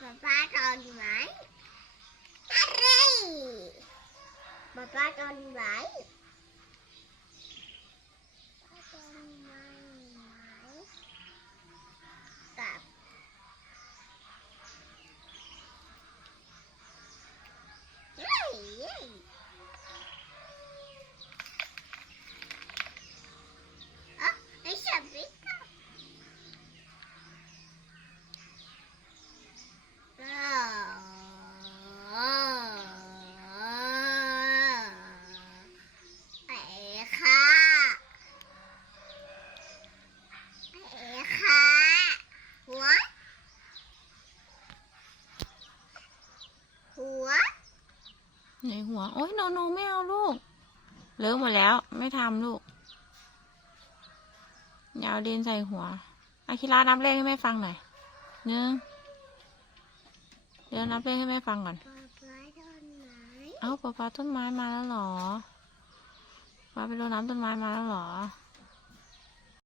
ป๊าป๊านอนอยู่ไหนอะไรป๊าป๊านอนอยู่ไหน ในหัว โอ้ยโนโนไม่เอาลูก เลิกหมดแล้ว ไม่ทำลูกอย่าเอาดินใส่หัว อาคิรานับเลขให้แม่ฟังหน่อยหนึ่งเดี๋ยวนับเลขให้แม่ฟังก่อน เอ้าป๊าป๊าต้นไม้มาแล้วหรอป๊าไปรดน้ำต้นไม้มาแล้วหรอ